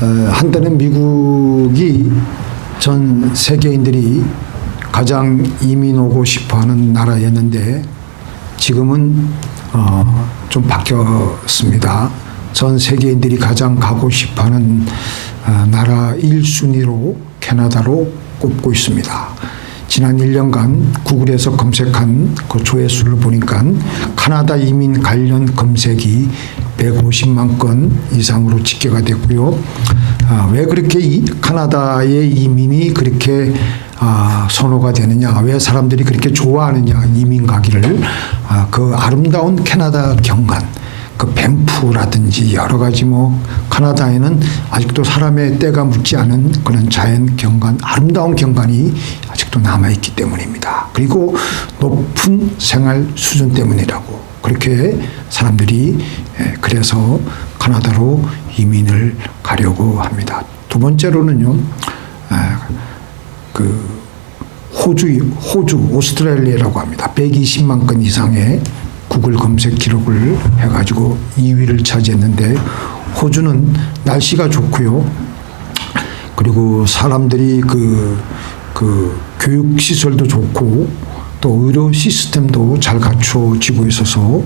한때는 미국이 전 세계인들이 가장 이민 오고 싶어하는 나라였는데 지금은 좀 바뀌었습니다. 전 세계인들이 가장 가고 싶어하는 나라 1순위로 캐나다로 꼽고 있습니다. 지난 1년간 구글에서 검색한 그 조회수를 보니까 카나다 이민 관련 검색이 150만 건 이상으로 집계가 됐고요. 왜 그렇게 카나다의 이민이 그렇게 선호가 되느냐, 왜 사람들이 그렇게 좋아하느냐, 이민 가기를, 그 아름다운 캐나다 경관, 그 밴프라든지 여러 가지 카나다에는 아직도 사람의 때가 묻지 않은 그런 자연 경관, 아름다운 경관이 아직도 남아있기 때문입니다. 그리고 높은 생활 수준 때문이라고 그렇게 사람들이 그래서 카나다로 이민을 가려고 합니다. 두 번째로는요, 호주, 오스트레일리아라고 합니다. 120만 건 이상의 구글 검색 기록을 해가지고 2위를 차지했는데 호주는 날씨가 좋고요. 그리고 사람들이 교육 시설도 좋고 또 의료 시스템도 잘 갖춰지고 있어서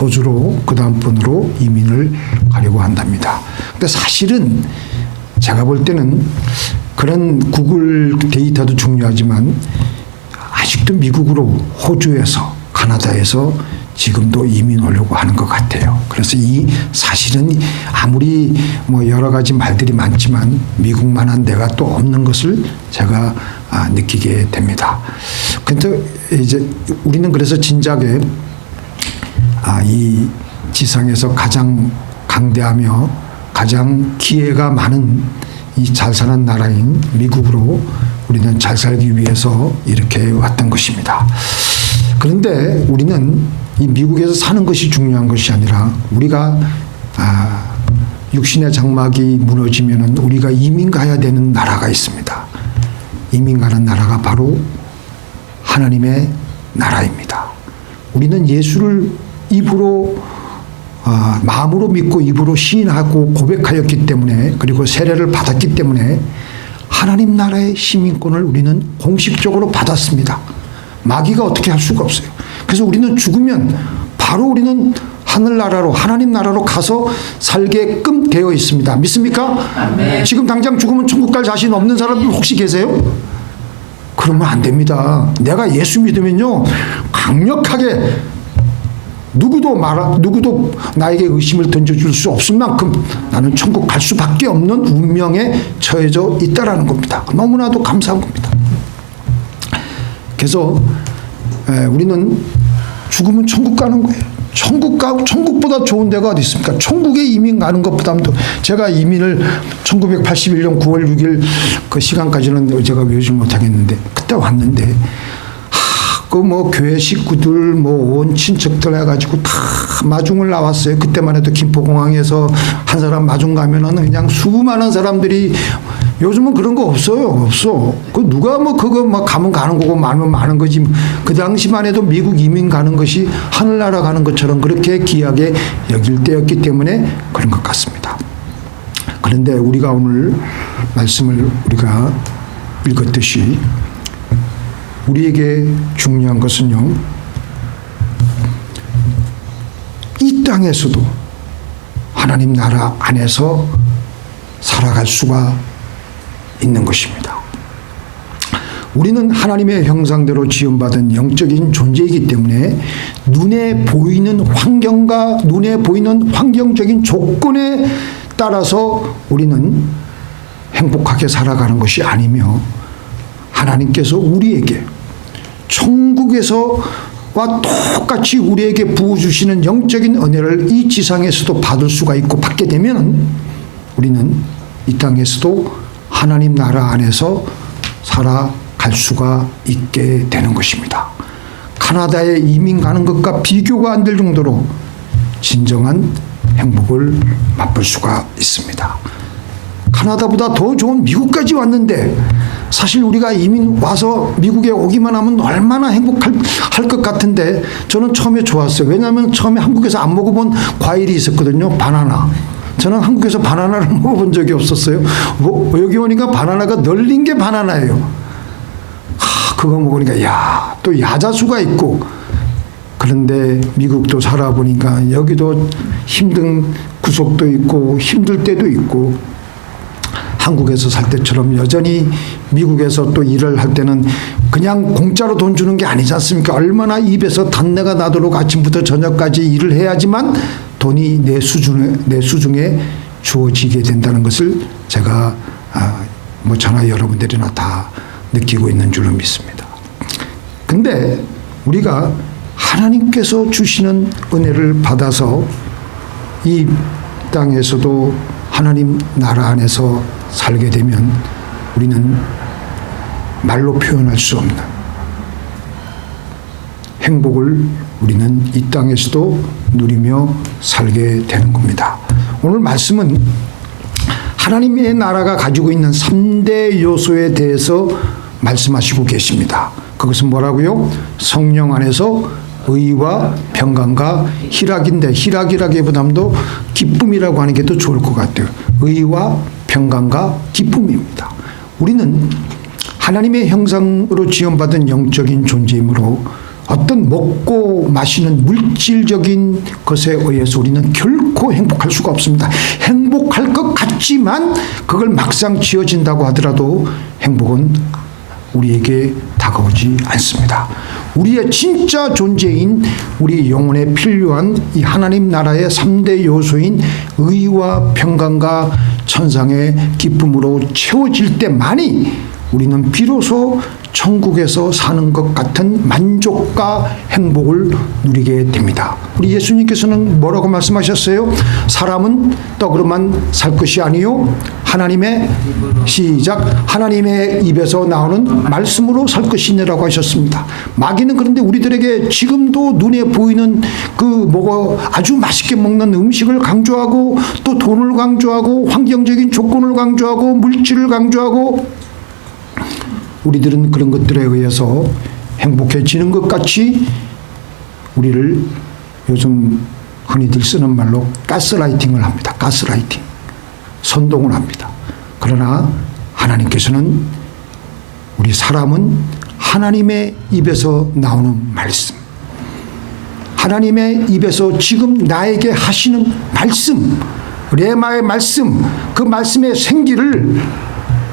호주로 그 다음번으로 이민을 가려고 한답니다. 근데 사실은 제가 볼 때는 그런 구글 데이터도 중요하지만 아직도 미국으로 호주에서 카나다에서 지금도 이민 오려고 하는 것 같아요. 그래서 이 사실은 아무리 여러 가지 말들이 많지만 미국만한 데가 또 없는 것을 제가 느끼게 됩니다. 그런데 이제 우리는 그래서 진작에 이 지상에서 가장 강대하며 가장 기회가 많은 이 잘 사는 나라인 미국으로 우리는 잘 살기 위해서 이렇게 왔던 것입니다. 그런데 우리는 이 미국에서 사는 것이 중요한 것이 아니라 우리가 육신의 장막이 무너지면은 우리가 이민 가야 되는 나라가 있습니다. 이민 가는 나라가 바로 하나님의 나라입니다. 우리는 예수를 입으로 마음으로 믿고 입으로 시인하고 고백하였기 때문에 그리고 세례를 받았기 때문에 하나님 나라의 시민권을 우리는 공식적으로 받았습니다. 마귀가 어떻게 할 수가 없어요. 그래서 우리는 죽으면 바로 우리는 하늘나라로 하나님 나라로 가서 살게끔 되어 있습니다. 믿습니까? 아멘. 지금 당장 죽으면 천국 갈 자신 없는 사람들 혹시 계세요? 그러면 안 됩니다. 내가 예수 믿으면요 강력하게 누구도 나에게 의심을 던져줄 수 없을 만큼 나는 천국 갈 수밖에 없는 운명에 처해져 있다라는 겁니다. 너무나도 감사한 겁니다. 그래서 우리는 죽으면 천국 가는 거예요. 천국보다 좋은 데가 어디 있습니까? 천국에 이민 가는 것보다도 제가 이민을 1981년 9월 6일 그 시간까지는 제가 외우지 못하겠는데 그때 왔는데 교회 식구들 온 친척들 해가지고 다 마중을 나왔어요. 그때만 해도 김포공항에서 한 사람 마중 가면은 그냥 수많은 사람들이 요즘은 그런 거 없어요. 없어. 누가 그거 가면 가는 거고 많으면 많은 거지. 그 당시만 해도 미국 이민 가는 것이 하늘나라 가는 것처럼 그렇게 귀하게 여길 때였기 때문에 그런 것 같습니다. 그런데 우리가 오늘 말씀을 우리가 읽었듯이 우리에게 중요한 것은요, 이 땅에서도 하나님 나라 안에서 살아갈 수가 있는 것입니다. 우리는 하나님의 형상대로 지음받은 영적인 존재이기 때문에 눈에 보이는 환경과 눈에 보이는 환경적인 조건에 따라서 우리는 행복하게 살아가는 것이 아니며 하나님께서 우리에게 천국에서와 똑같이 우리에게 부어주시는 영적인 은혜를 이 지상에서도 받을 수가 있고 받게 되면 우리는 이 땅에서도 하나님 나라 안에서 살아갈 수가 있게 되는 것입니다. 카나다에 이민 가는 것과 비교가 안 될 정도로 진정한 행복을 맛볼 수가 있습니다. 카나다보다 더 좋은 미국까지 왔는데 사실 우리가 이민 와서 미국에 오기만 하면 얼마나 행복할 것 같은데 저는 처음에 좋았어요. 왜냐하면 처음에 한국에서 안 먹어본 과일이 있었거든요. 바나나. 저는 한국에서 바나나를 먹어본 적이 없었어요. 여기 오니까 바나나가 널린 게 바나나예요. 그거 먹으니까 또 야자수가 있고. 그런데 미국도 살아보니까 여기도 힘든 구석도 있고 힘들 때도 있고, 한국에서 살 때처럼 여전히 미국에서 또 일을 할 때는 그냥 공짜로 돈 주는 게 아니지 않습니까? 얼마나 입에서 단내가 나도록 아침부터 저녁까지 일을 해야지만 돈이 내 수중에 주어지게 된다는 것을 제가 저나 여러분들이나 다 느끼고 있는 줄로 믿습니다. 근데 우리가 하나님께서 주시는 은혜를 받아서 이 땅에서도 하나님 나라 안에서 살게 되면 우리는 말로 표현할 수 없는 행복을 우리는 이 땅에서도 누리며 살게 되는 겁니다. 오늘 말씀은 하나님의 나라가 가지고 있는 3대 요소에 대해서 말씀하시고 계십니다. 그것은 뭐라고요? 성령 안에서 의와 평강과 희락인데, 희락이라기보다도 기쁨이라고 하는 게 더 좋을 것 같아요. 의와 평강과 기쁨입니다. 우리는 하나님의 형상으로 지음받은 영적인 존재이므로 어떤 먹고 마시는 물질적인 것에 의해서 우리는 결코 행복할 수가 없습니다. 행복할 것 같지만 그걸 막상 지어진다고 하더라도 행복은 우리에게 다가오지 않습니다. 우리의 진짜 존재인 우리 영혼에 필요한 이 하나님 나라의 3대 요소인 의와 평강과 천상의 기쁨으로 채워질 때만이 우리는 비로소 천국에서 사는 것 같은 만족과 행복을 누리게 됩니다. 우리 예수님께서는 뭐라고 말씀하셨어요? 사람은 떡으로만 살 것이 아니요 하나님의 하나님의 입에서 나오는 말씀으로 살 것이니라고 하셨습니다. 마귀는 그런데 우리들에게 지금도 눈에 보이는 아주 맛있게 먹는 음식을 강조하고, 또 돈을 강조하고, 환경적인 조건을 강조하고, 물질을 강조하고, 우리들은 그런 것들에 의해서 행복해지는 것 같이 우리를 요즘 흔히들 쓰는 말로 가스라이팅을 합니다. 가스라이팅. 선동을 합니다. 그러나 하나님께서는 우리 사람은 하나님의 입에서 나오는 말씀, 하나님의 입에서 지금 나에게 하시는 말씀, 레마의 말씀, 그 말씀의 생기를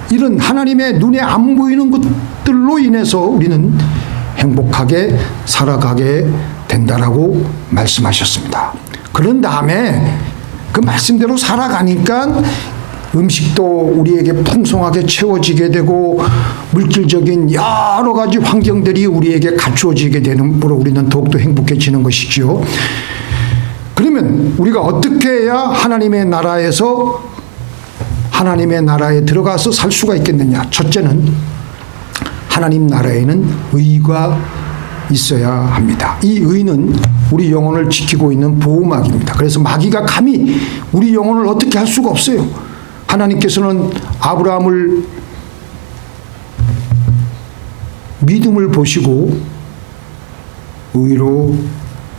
이런 하나님의 눈에 안 보이는 것들로 인해서 우리는 행복하게 살아가게 된다라고 말씀하셨습니다. 그런 다음에 그 말씀대로 살아가니까 음식도 우리에게 풍성하게 채워지게 되고, 물질적인 여러 가지 환경들이 우리에게 갖추어지게 되므로 우리는 더욱더 행복해지는 것이죠. 그러면 우리가 어떻게 해야 하나님의 나라에 들어가서 살 수가 있겠느냐? 첫째는 하나님 나라에는 의가 있어야 합니다. 이 의는 우리 영혼을 지키고 있는 보호막입니다. 그래서 마귀가 감히 우리 영혼을 어떻게 할 수가 없어요. 하나님께서는 아브라함을 믿음을 보시고 의로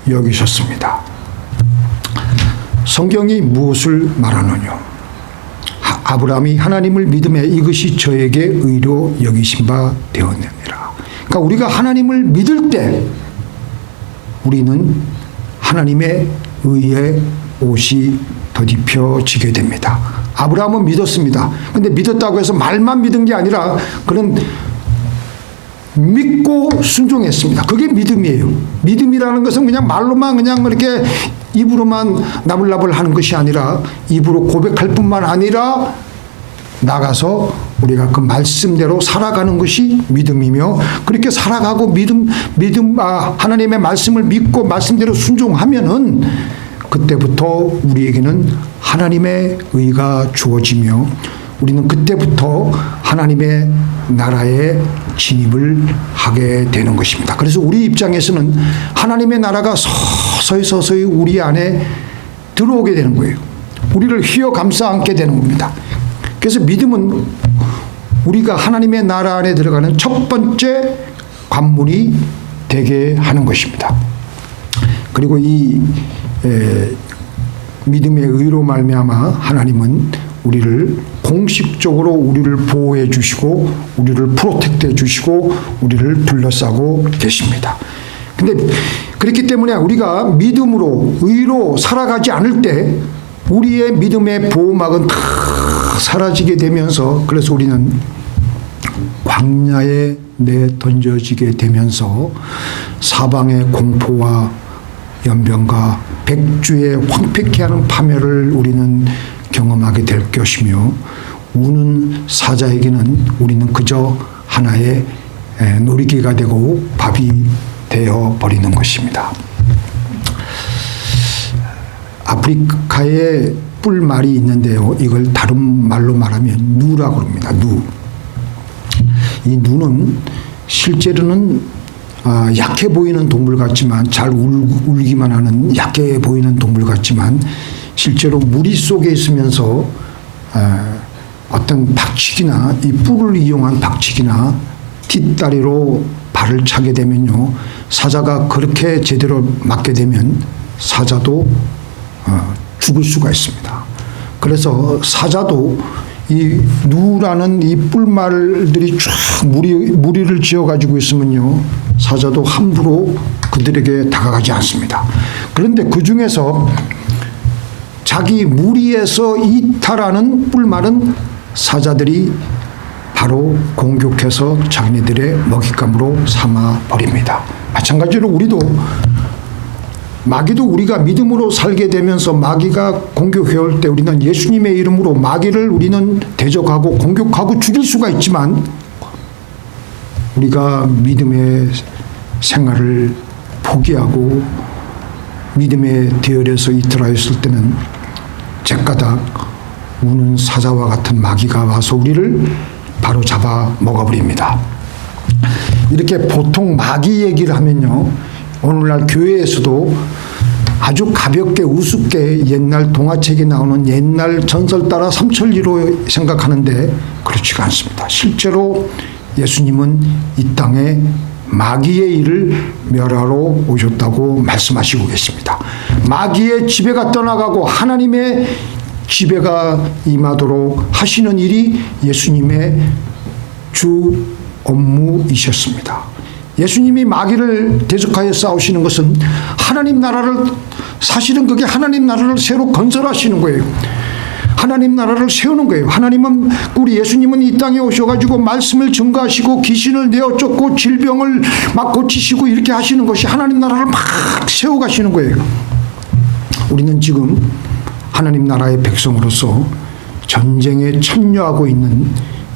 여기셨습니다. 성경이 무엇을 말하느냐? 아브라함이 하나님을 믿음에 이것이 저에게 의로 여기신 바 되었느니라. 그러니까 우리가 하나님을 믿을 때 우리는 하나님의 의의 옷이 덧입혀지게 됩니다. 아브라함은 믿었습니다. 그런데 믿었다고 해서 말만 믿은 게 아니라 그는 믿고 순종했습니다. 그게 믿음이에요. 믿음이라는 것은 그냥 말로만 그냥 이렇게 입으로만 나불나불 하는 것이 아니라, 입으로 고백할 뿐만 아니라 나가서 우리가 그 말씀대로 살아가는 것이 믿음이며, 그렇게 살아가고 하나님의 말씀을 믿고 말씀대로 순종하면은 그때부터 우리에게는 하나님의 의가 주어지며 우리는 그때부터 하나님의 나라에 진입을 하게 되는 것입니다. 그래서 우리 입장에서는 하나님의 나라가 서서히 우리 안에 들어오게 되는 거예요. 우리를 휘어 감싸 안게 되는 겁니다. 그래서 믿음은 우리가 하나님의 나라 안에 들어가는 첫 번째 관문이 되게 하는 것입니다. 그리고 이 믿음의 의로 말미암아 하나님은 우리를 공식적으로 우리를 보호해 주시고 우리를 프로텍트해 주시고 우리를 둘러싸고 계십니다. 근데 그렇기 때문에 우리가 믿음으로 의로 살아가지 않을 때 우리의 믿음의 보호막은 다 사라지게 되면서 그래서 우리는 광야에 내던져지게 되면서 사방의 공포와 연병과 백주의 황폐케 하는 파멸을 우리는 경험하게 될 것이며 우는 사자에게는 우리는 그저 하나의 놀이개가 되고 밥이 되어 버리는 것입니다. 아프리카에 뿔말이 있는데요. 이걸 다른 말로 말하면 누라고 합니다. 누. 이 누는 실제로는 약해 보이는 동물 같지만 잘 울기만 하는 약해 보이는 동물 같지만 실제로 무리 속에 있으면서 어떤 박치기나 이 뿔을 이용한 박치기나 뒷다리로 발을 차게 되면요. 사자가 그렇게 제대로 맞게 되면 사자도 죽을 수가 있습니다. 그래서 사자도 이 누라는 이 뿔말들이 쫙 무리를 지어가지고 있으면요. 사자도 함부로 그들에게 다가가지 않습니다. 그런데 그 중에서 자기 무리에서 이탈하는 뿔말은 사자들이 바로 공격해서 자기네들의 먹잇감으로 삼아 버립니다. 마찬가지로 마귀도 우리가 믿음으로 살게 되면서 마귀가 공격해 올 때 우리는 예수님의 이름으로 마귀를 우리는 대적하고 공격하고 죽일 수가 있지만 우리가 믿음의 생활을 포기하고 믿음의 대열에서 이탈하였을 때는 죗가닥 우는 사자와 같은 마귀가 와서 우리를 바로 잡아 먹어버립니다. 이렇게 보통 마귀 얘기를 하면요. 오늘날 교회에서도 아주 가볍게 우습게 옛날 동화책에 나오는 옛날 전설 따라 삼천리로 생각하는데 그렇지가 않습니다. 실제로 예수님은 이 땅에 마귀의 일을 멸하러 오셨다고 말씀하시고 계십니다. 마귀의 지배가 떠나가고 하나님의 지배가 임하도록 하시는 일이 예수님의 주 업무이셨습니다. 예수님이 마귀를 대적하여 싸우시는 것은 하나님 나라를 사실은 그게 하나님 나라를 새로 건설하시는 거예요. 하나님 나라를 세우는 거예요. 하나님은 우리 예수님은 이 땅에 오셔가지고 말씀을 증거하시고 귀신을 내어 쫓고 질병을 막 고치시고 이렇게 하시는 것이 하나님 나라를 막 세워가시는 거예요. 우리는 지금 하나님 나라의 백성으로서 전쟁에 참여하고 있는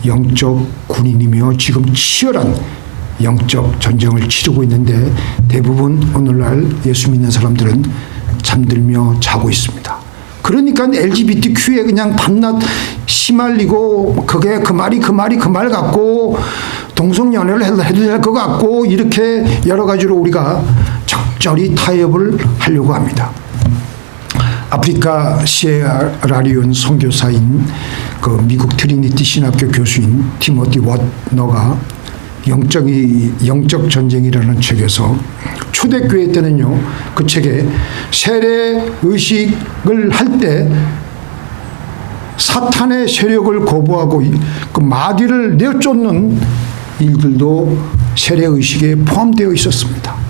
영적 군인이며 지금 치열한 영적 전쟁을 치르고 있는데 대부분 오늘날 예수 믿는 사람들은 잠들며 자고 있습니다. 그러니까 LGBTQ에 그냥 밤낮 시말리고 그게 그 말이 그 말 같고 동성연애를 해도 될 것 같고 이렇게 여러 가지로 우리가 적절히 타협을 하려고 합니다. 아프리카 시에라리온 선교사인 그 미국 트리니티 신학교 교수인 티모티 워너가 영적 전쟁이라는 책에서 초대교회 때는요, 그 책에 세례 의식을 할 때 사탄의 세력을 거부하고 그 마귀를 내쫓는 일들도 세례 의식에 포함되어 있었습니다.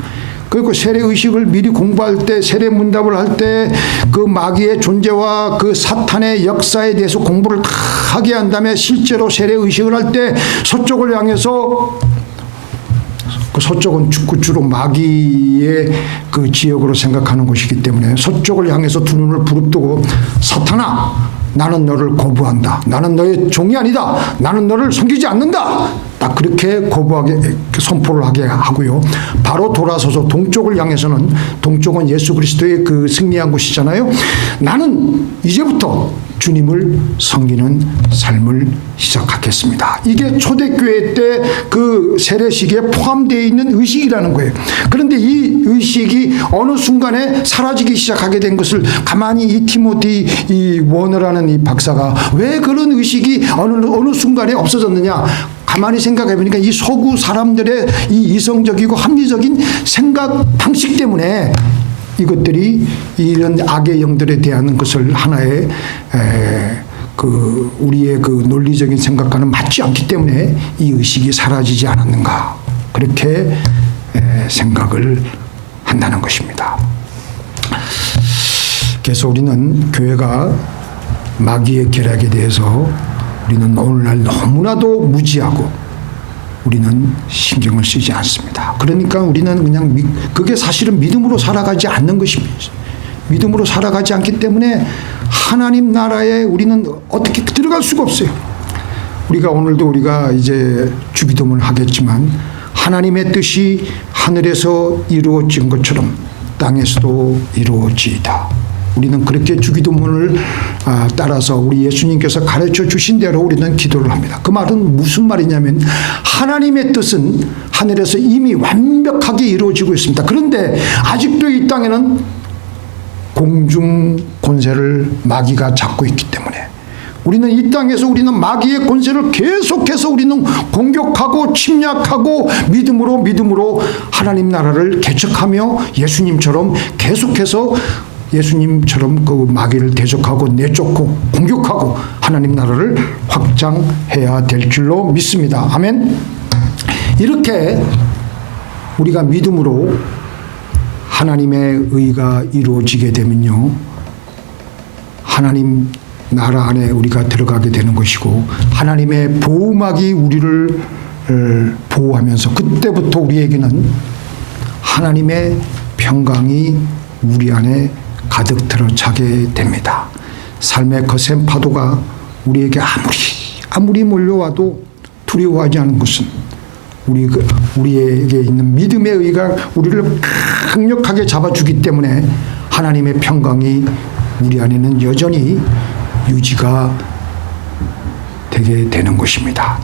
그리고 세례 의식을 미리 공부할 때 세례 문답을 할 때 그 마귀의 존재와 그 사탄의 역사에 대해서 공부를 다 하게 한 다음에 실제로 세례 의식을 할 때 서쪽을 향해서 그 서쪽은 주로 마귀의 그 지역으로 생각하는 곳이기 때문에 서쪽을 향해서 두 눈을 부릅뜨고 사탄아 나는 너를 거부한다. 나는 너의 종이 아니다. 나는 너를 섬기지 않는다. 딱 그렇게 거부하게 선포를 하게 하고요. 바로 돌아서서 동쪽을 향해서는 동쪽은 예수 그리스도의 그 승리한 곳이잖아요. 나는 이제부터 주님을 섬기는 삶을 시작하겠습니다. 이게 초대교회 때 그 세례식에 포함되어 있는 의식이라는 거예요. 그런데 이 의식이 어느 순간에 사라지기 시작하게 된 것을 가만히 이 티모티 이 워너라는 이 박사가 왜 그런 의식이 어느 순간에 없어졌느냐 가만히 생각해 보니까 이 서구 사람들의 이 이성적이고 합리적인 생각 방식 때문에 이것들이 이런 악의 영들에 대한 것을 하나의 우리의 그 논리적인 생각과는 맞지 않기 때문에 이 의식이 사라지지 않았는가, 그렇게 생각을 한다는 것입니다. 그래서 우리는 교회가 마귀의 계략에 대해서 우리는 오늘날 너무나도 무지하고 우리는 신경을 쓰지 않습니다. 그러니까 우리는 그냥 그게 사실은 믿음으로 살아가지 않는 것입니다. 믿음으로 살아가지 않기 때문에 하나님 나라에 우리는 어떻게 들어갈 수가 없어요. 오늘도 우리가 이제 주기도문을 하겠지만 하나님의 뜻이 하늘에서 이루어진 것처럼 땅에서도 이루어지이다. 우리는 그렇게 주기도문을 따라서 우리 예수님께서 가르쳐 주신 대로 우리는 기도를 합니다. 그 말은 무슨 말이냐면 하나님의 뜻은 하늘에서 이미 완벽하게 이루어지고 있습니다. 그런데 아직도 이 땅에는 공중 권세를 마귀가 잡고 있기 때문에 우리는 이 땅에서 우리는 마귀의 권세를 계속해서 우리는 공격하고 침략하고 믿음으로 하나님 나라를 개척하며 예수님처럼 계속해서 예수님처럼 그 마귀를 대적하고 내쫓고 공격하고 하나님 나라를 확장해야 될 줄로 믿습니다. 아멘. 이렇게 우리가 믿음으로 하나님의 의가 이루어지게 되면요, 하나님 나라 안에 우리가 들어가게 되는 것이고 하나님의 보호막이 우리를 보호하면서 그때부터 우리에게는 하나님의 평강이 우리 안에 가득 들어차게 됩니다. 삶의 거센 파도가 우리에게 아무리 몰려와도 두려워하지 않는 것은 우리에게 있는 믿음의 의가 우리를 강력하게 잡아주기 때문에 하나님의 평강이 우리 안에는 여전히 유지가 되게 되는 것입니다.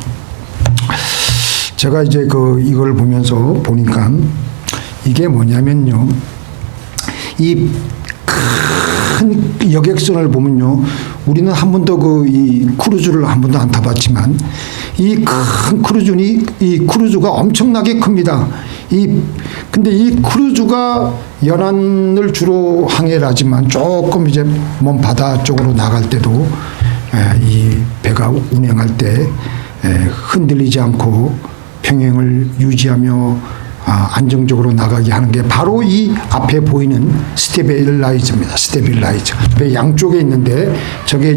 제가 이제 이걸 보니까 이게 뭐냐면요, 이 큰 여객선을 보면요, 우리는 한 번도 이 크루즈를 한 번도 안 타봤지만 이 큰 크루즈가 엄청나게 큽니다. 근데 이 크루즈가 연안을 주로 항해를 하지만 조금 이제 먼 바다 쪽으로 나갈 때도 이 배가 운행할 때 흔들리지 않고 평행을 유지하며 안정적으로 나가게 하는 게 바로 이 앞에 보이는 스테빌라이저입니다. 스테빌라이저. 배 양쪽에 있는데 저게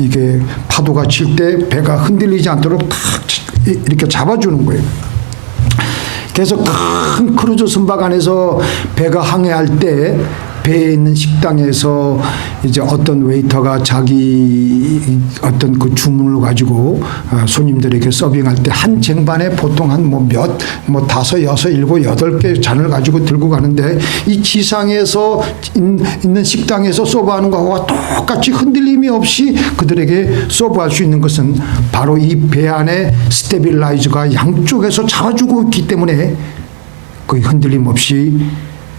이게 파도가 칠 때 배가 흔들리지 않도록 탁 이렇게 잡아주는 거예요. 그래서 큰 크루즈 선박 안에서 배가 항해할 때 배에 있는 식당에서 이제 어떤 웨이터가 자기 어떤 그 주문을 가지고 손님들에게 서빙할 때 한 쟁반에 보통 한 다섯, 여섯, 일곱, 여덟 개 잔을 가지고 들고 가는데 이 지상에서 있는 식당에서 서브하는 거와 똑같이 흔들림이 없이 그들에게 서브할 수 있는 것은 바로 이 배 안에 스테빌라이저가 양쪽에서 잡아주고 있기 때문에 거의 흔들림 없이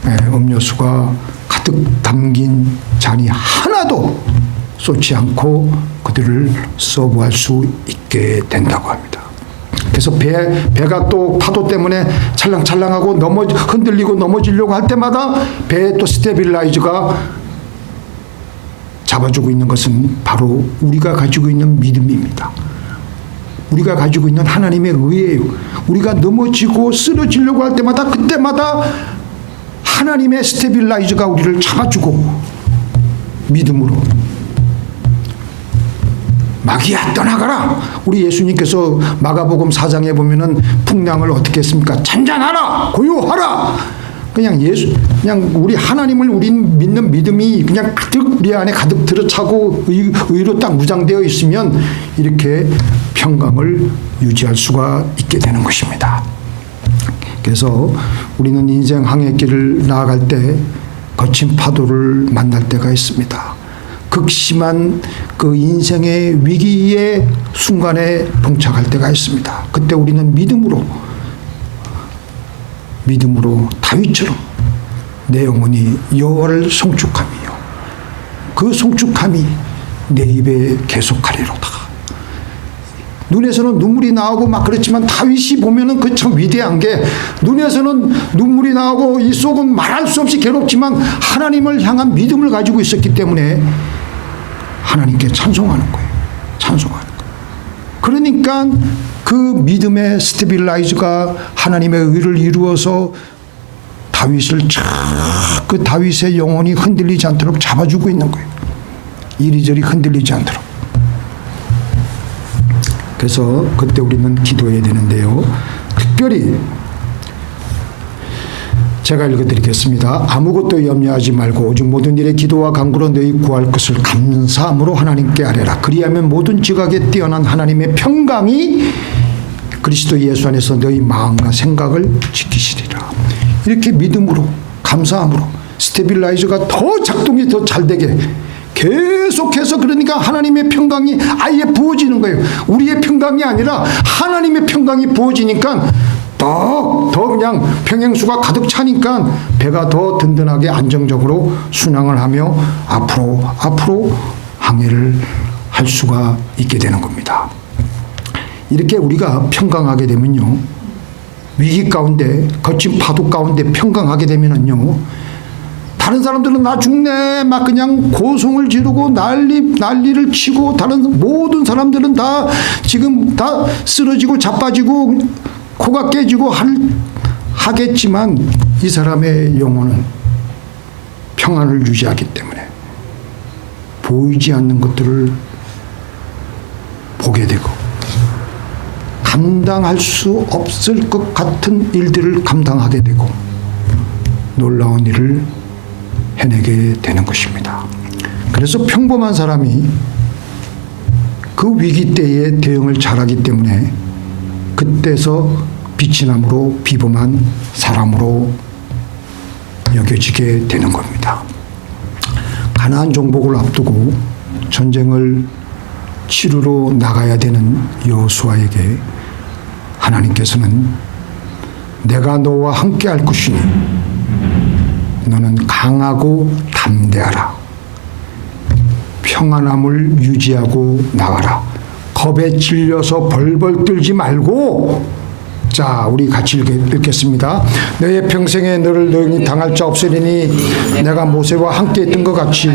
음료수가 가득 담긴 잔이 하나도 쏟지 않고 그들을 서브할 수 있게 된다고 합니다. 그래서 배가 또 파도 때문에 찰랑찰랑하고 흔들리고 넘어지려고 할 때마다 배에 또 스테빌라이저가 잡아주고 있는 것은 바로 우리가 가지고 있는 믿음입니다. 우리가 가지고 있는 하나님의 의예요. 우리가 넘어지고 쓰러지려고 할 때마다 그때마다 하나님의 스테빌라이저가 우리를 잡아주고 믿음으로 마귀야 떠나가라. 우리 예수님께서 마가복음 4장에 보면은 풍랑을 어떻게 했습니까? 잔잔하라, 고요하라. 그냥 우리 하나님을 우리 믿는 믿음이 그냥 가득 우리 안에 가득 들어차고 의로 딱 무장되어 있으면 이렇게 평강을 유지할 수가 있게 되는 것입니다. 그래서 우리는 인생 항해길을 나아갈 때 거친 파도를 만날 때가 있습니다. 극심한 그 인생의 위기의 순간에 봉착할 때가 있습니다. 그때 우리는 믿음으로 다윗처럼 내 영혼이 여호와를 송축하며 그 송축함이 내 입에 계속하리로다. 눈에서는 눈물이 나오고 막 그렇지만 다윗이 보면은 그 참 위대한 게 눈에서는 눈물이 나오고 이 속은 말할 수 없이 괴롭지만 하나님을 향한 믿음을 가지고 있었기 때문에 하나님께 찬송하는 거예요. 찬송하는 거예요. 그러니까 그 믿음의 스테빌라이저가 하나님의 의를 이루어서 다윗을 그 다윗의 영혼이 흔들리지 않도록 잡아주고 있는 거예요. 이리저리 흔들리지 않도록. 그래서 그때 우리는 기도해야 되는데요. 특별히 제가 읽어드리겠습니다. 아무것도 염려하지 말고 오직 모든 일에 기도와 간구로 너희 구할 것을 감사함으로 하나님께 아뢰라. 그리하면 모든 지각에 뛰어난 하나님의 평강이 그리스도 예수 안에서 너희 마음과 생각을 지키시리라. 이렇게 믿음으로 감사함으로 스테빌라이저가 더 작동이 더 잘 되게 계속해서 그러니까 하나님의 평강이 아예 부어지는 거예요. 우리의 평강이 아니라 하나님의 평강이 부어지니까 더 그냥 평행수가 가득 차니까 배가 더 든든하게 안정적으로 순항을 하며 앞으로 항해를 할 수가 있게 되는 겁니다. 이렇게 우리가 평강하게 되면요, 위기 가운데 거친 파도 가운데 평강하게 되면은요, 다른 사람들은 나 죽네 막 그냥 고성을 지르고 난리를 치고 다른 모든 사람들은 다 지금 다 쓰러지고 자빠지고 코가 깨지고 하겠지만 이 사람의 영혼은 평안을 유지하기 때문에 보이지 않는 것들을 보게 되고 감당할 수 없을 것 같은 일들을 감당하게 되고 놀라운 일을 해내게 되는 것입니다. 그래서 평범한 사람이 그 위기 때에 대응을 잘하기 때문에 그때서 빛이 남으로 비범한 사람으로 여겨지게 되는 겁니다. 가나안 정복을 앞두고 전쟁을 치르러 나가야 되는 여호수아에게 하나님께서는 내가 너와 함께 할 것이니 너는 강하고 담대하라. 평안함을 유지하고 나가라. 겁에 질려서 벌벌 떨지 말고. 자, 우리 같이 읽겠습니다. 너의 평생에 너를 능히 당할 자 없으리니 내가 모세와 함께 있던 것 같이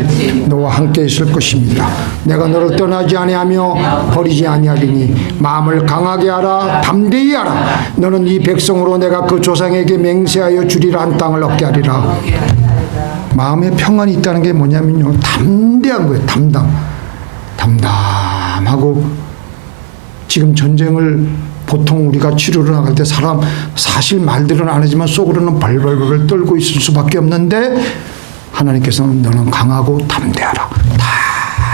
너와 함께 있을 것입니다. 내가 너를 떠나지 아니하며 버리지 아니하리니 마음을 강하게 하라. 담대히 하라. 너는 이 백성으로 내가 그 조상에게 맹세하여 주리라 한 땅을 얻게 하리라. 마음에 평안이 있다는 게 뭐냐면요, 담대한 거예요. 담담하고. 지금 전쟁을 보통 우리가 치료를 나갈 때 사실 말들은 안 하지만 속으로는 벌벌벌 떨고 있을 수밖에 없는데 하나님께서는 너는 강하고 담대하라.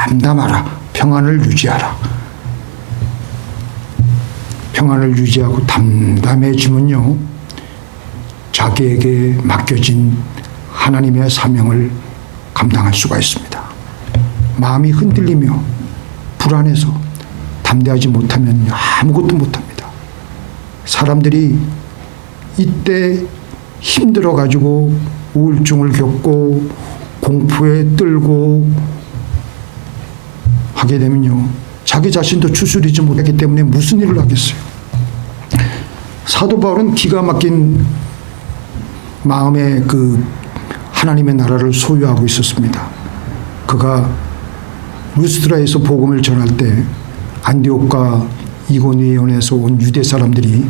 담담하라. 평안을 유지하라. 평안을 유지하고 담담해지면요, 자기에게 맡겨진 하나님의 사명을 감당할 수가 있습니다. 마음이 흔들리며 불안해서 담대하지 못하면 아무것도 못합니다. 사람들이 이때 힘들어가지고 우울증을 겪고 공포에 떨고 하게 되면요, 자기 자신도 추스리지 못하기 때문에 무슨 일을 하겠어요. 사도 바울은 기가 막힌 마음의 그 하나님의 나라를 소유하고 있었습니다. 그가 루스드라에서 복음을 전할 때 안디옥과 이고니온에서 온 유대 사람들이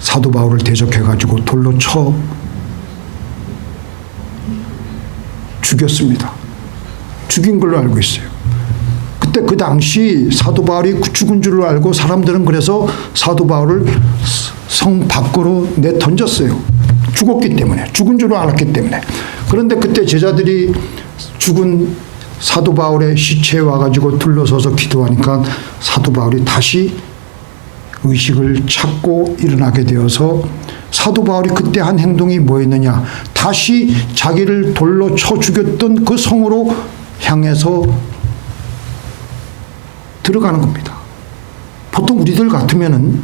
사도 바울을 대적해가지고 돌로 쳐 죽였습니다. 죽인 걸로 알고 있어요. 그때 그 당시 사도 바울이 죽은 줄을 알고 사람들은 그래서 사도 바울을 성 밖으로 내던졌어요. 죽었기 때문에, 죽은 줄을 알았기 때문에. 그런데 그때 제자들이 죽은 사도 바울의 시체에 와가지고 둘러서서 기도하니까 사도 바울이 다시 의식을 찾고 일어나게 되어서 사도 바울이 그때 한 행동이 뭐였느냐, 다시 자기를 돌로 쳐 죽였던 그 성으로 향해서 들어가는 겁니다. 보통 우리들 같으면은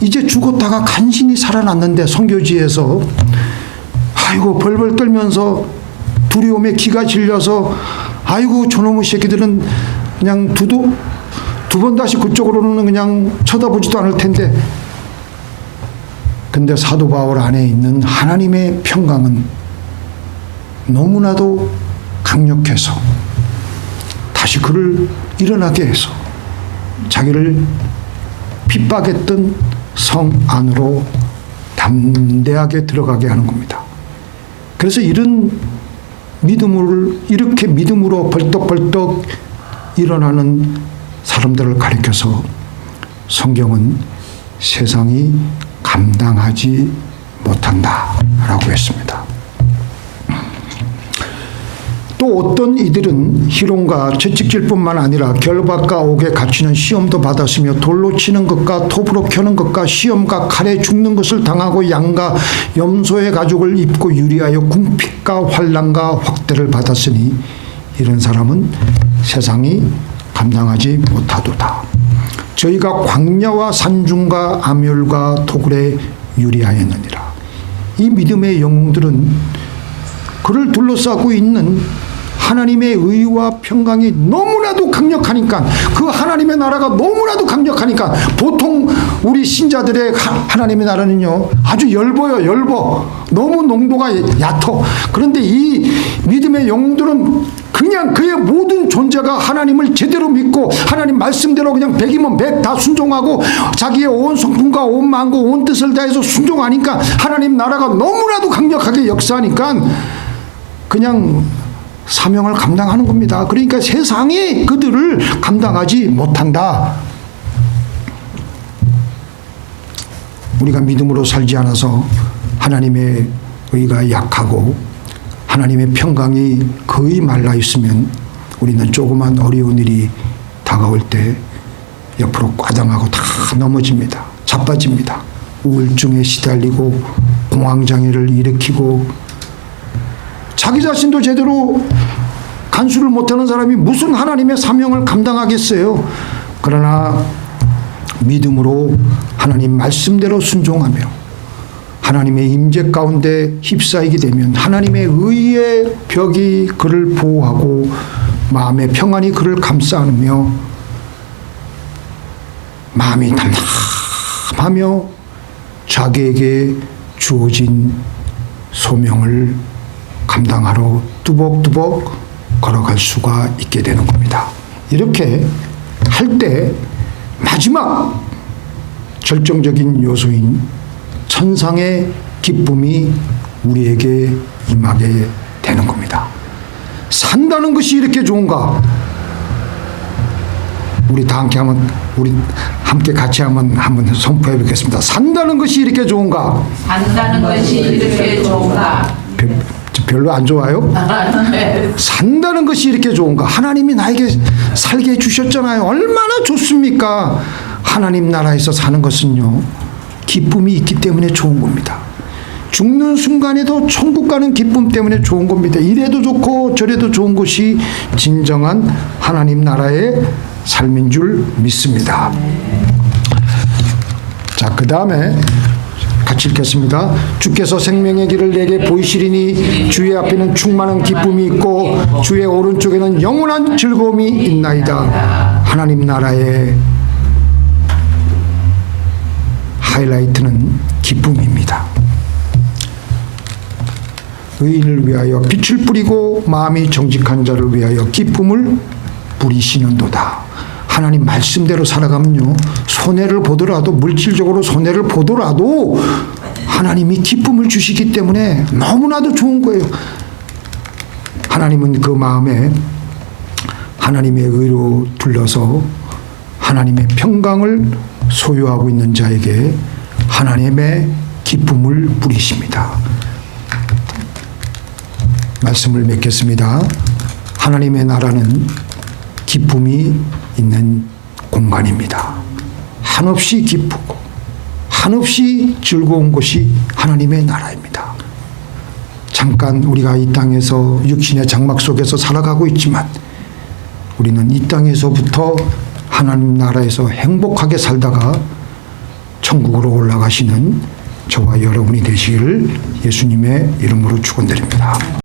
이제 죽었다가 간신히 살아났는데 선교지에서 아이고 벌벌 떨면서 두려움에 기가 질려서 아이고 저놈의 새끼들은 그냥 두 번 다시 그쪽으로는 그냥 쳐다보지도 않을 텐데, 근데 사도 바울 안에 있는 하나님의 평강은 너무나도 강력해서 다시 그를 일어나게 해서 자기를 핍박했던 성 안으로 담대하게 들어가게 하는 겁니다. 그래서 이런 믿음을, 이렇게 믿음으로 벌떡벌떡 일어나는 사람들을 가리켜서 성경은 세상이 감당하지 못한다라고 했습니다. 또 어떤 이들은 희롱과 채찍질뿐만 아니라 결박과 옥에 갇히는 시험도 받았으며 돌로 치는 것과 톱으로 켜는 것과 시험과 칼에 죽는 것을 당하고 양과 염소의 가죽을 입고 유리하여 궁핍과 환난과 확대를 받았으니 이런 사람은 세상이 감당하지 못하도다. 저희가 광야와 산중과 암열과 토굴에 유리하였느니라. 이 믿음의 영웅들은 그를 둘러싸고 있는 하나님의 의와 평강이 너무나도 강력하니까, 그 하나님의 나라가 너무나도 강력하니까, 보통 우리 신자들의 하나님의 나라는요 아주 엷어요. 엷어. 너무 농도가 얕어. 그런데 이 믿음의 영웅들은 그냥 그의 모든 존재가 하나님을 제대로 믿고 하나님 말씀대로 그냥 100이면 100 다 순종하고 자기의 온 성품과 온 마음과 온 뜻을 다해서 순종하니까 하나님 나라가 너무나도 강력하게 역사하니까 그냥 사명을 감당하는 겁니다. 그러니까 세상이 그들을 감당하지 못한다. 우리가 믿음으로 살지 않아서 하나님의 의가 약하고 하나님의 평강이 거의 말라 있으면 우리는 조그만 어려운 일이 다가올 때 옆으로 꽈당하고 다 넘어집니다. 자빠집니다. 우울증에 시달리고 공황장애를 일으키고, 자기 자신도 제대로 간수를 못하는 사람이 무슨 하나님의 사명을 감당하겠어요. 그러나 믿음으로 하나님 말씀대로 순종하며 하나님의 임재 가운데 휩싸이게 되면 하나님의 의의 벽이 그를 보호하고 마음의 평안이 그를 감싸 안으며 마음이 담담하며 자기에게 주어진 소명을 감당하러 뚜벅뚜벅 걸어갈 수가 있게 되는 겁니다. 이렇게 할 때 마지막 결정적인 요소인 천상의 기쁨이 우리에게 임하게 되는 겁니다. 산다는 것이 이렇게 좋은가? 우리 다 함께 같이 한번 선포해 보겠습니다. 산다는 것이 이렇게 좋은가? 산다는 것이 이렇게 좋은가? 별로 안 좋아요? 산다는 것이 이렇게 좋은가? 하나님이 나에게 살게 해주셨잖아요. 얼마나 좋습니까? 하나님 나라에서 사는 것은요, 기쁨이 있기 때문에 좋은 겁니다. 죽는 순간에도 천국 가는 기쁨 때문에 좋은 겁니다. 이래도 좋고 저래도 좋은 것이 진정한 하나님 나라의 삶인 줄 믿습니다. 자, 그 다음에 같이 읽겠습니다. 주께서 생명의 길을 내게 보이시리니 주의 앞에는 충만한 기쁨이 있고 주의 오른쪽에는 영원한 즐거움이 있나이다. 하나님 나라의 하이라이트는 기쁨입니다. 의인을 위하여 빛을 뿌리고 마음이 정직한 자를 위하여 기쁨을 부리시는도다. 하나님 말씀대로 살아가면요, 손해를 보더라도, 물질적으로 손해를 보더라도 하나님이 기쁨을 주시기 때문에 너무나도 좋은 거예요. 하나님은 그 마음에 하나님의 의로 둘러서 하나님의 평강을 소유하고 있는 자에게 하나님의 기쁨을 부리십니다. 말씀을 맺겠습니다. 하나님의 나라는 기쁨이 있는 공간입니다. 한없이 기쁘고 한없이 즐거운 곳이 하나님의 나라입니다. 잠깐 우리가 이 땅에서 육신의 장막 속에서 살아가고 있지만 우리는 이 땅에서부터 하나님 나라에서 행복하게 살다가 천국으로 올라가시는 저와 여러분이 되시기를 예수님의 이름으로 축원드립니다.